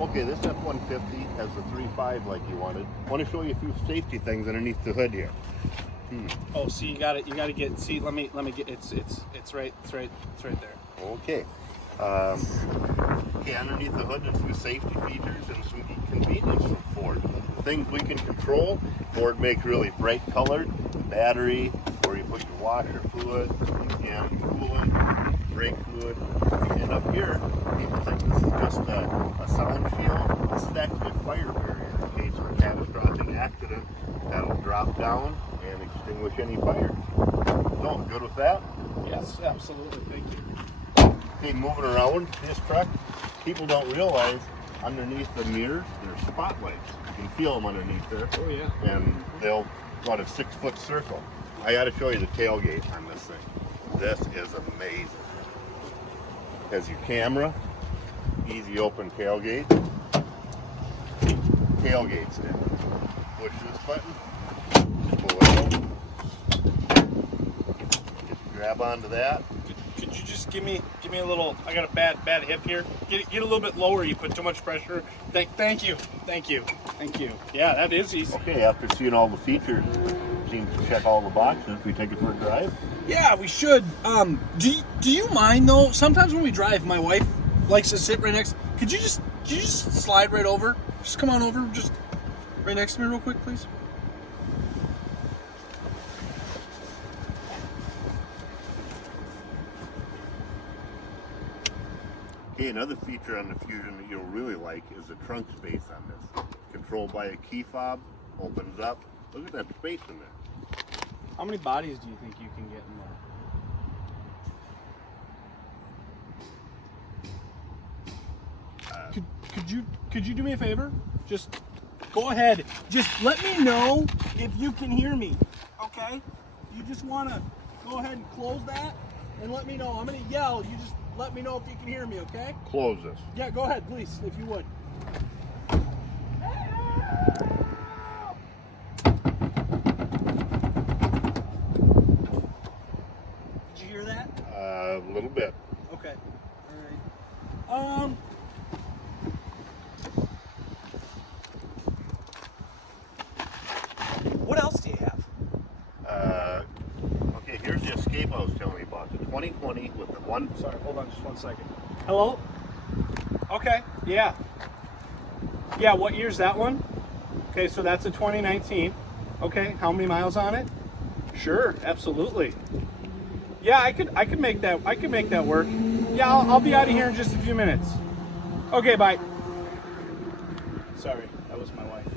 Okay, this F-150 has the 3.5 like you wanted. I want to show you a few safety things underneath the hood here. Oh, see, you got to get. See, let me get. It's right there. Okay. Okay, underneath the hood, there's some safety features and some convenience from Ford. Things we can control. Ford makes really bright colored. The battery, where you put your washer fluid, and coolant, brake fluid. And up here, people think this is just a sound shield. This is actually a fire barrier in case of a catastrophic accident. That'll drop down and extinguish any fires. So, good with that? Yes, absolutely. Thank you. Okay, moving around this truck, people don't realize underneath the mirrors there's spotlights. You can feel them underneath there. Oh yeah. And they'll go in a 6-foot circle. I got to show you the tailgate on this thing. This is amazing. Has your camera, easy open tailgate. Tailgate stand. Push this button, pull it out. Just grab onto that. Could you just give me a little? I got a bad hip here. Get a little bit lower. You put too much pressure. Thank you. Yeah, that is easy. Okay, after seeing all the features, seems to check all the boxes. We take it for a drive. Yeah, we should. Do you mind though? Sometimes when we drive, my wife likes to sit right next. Could you just slide right over? Just come on over, just right next to me real quick, please. Okay, another feature on the Fusion that you'll really like is the trunk space on this. Controlled by a key fob, opens up. Look at that space in there. How many bodies do you think you can get in there? Could you do me a favor? Just go ahead. Just let me know if you can hear me. Okay? You just want to go ahead and close that and let me know. I'm going to yell. You just let me know if you can hear me, okay? Close this. Yeah, go ahead, please, if you would. Did you hear that? A little bit. Okay. All right. What else do you have? Okay, here's the Escape I was telling you about. The 2020 with the one. Sorry, hold on just 1 second. Hello? Okay, yeah. Yeah, what year's that one? Okay, so that's a 2019. Okay, how many miles on it? Sure, absolutely. Yeah, I could make that work. Yeah, I'll be out of here in just a few minutes. Okay, bye. Sorry, that was my wife.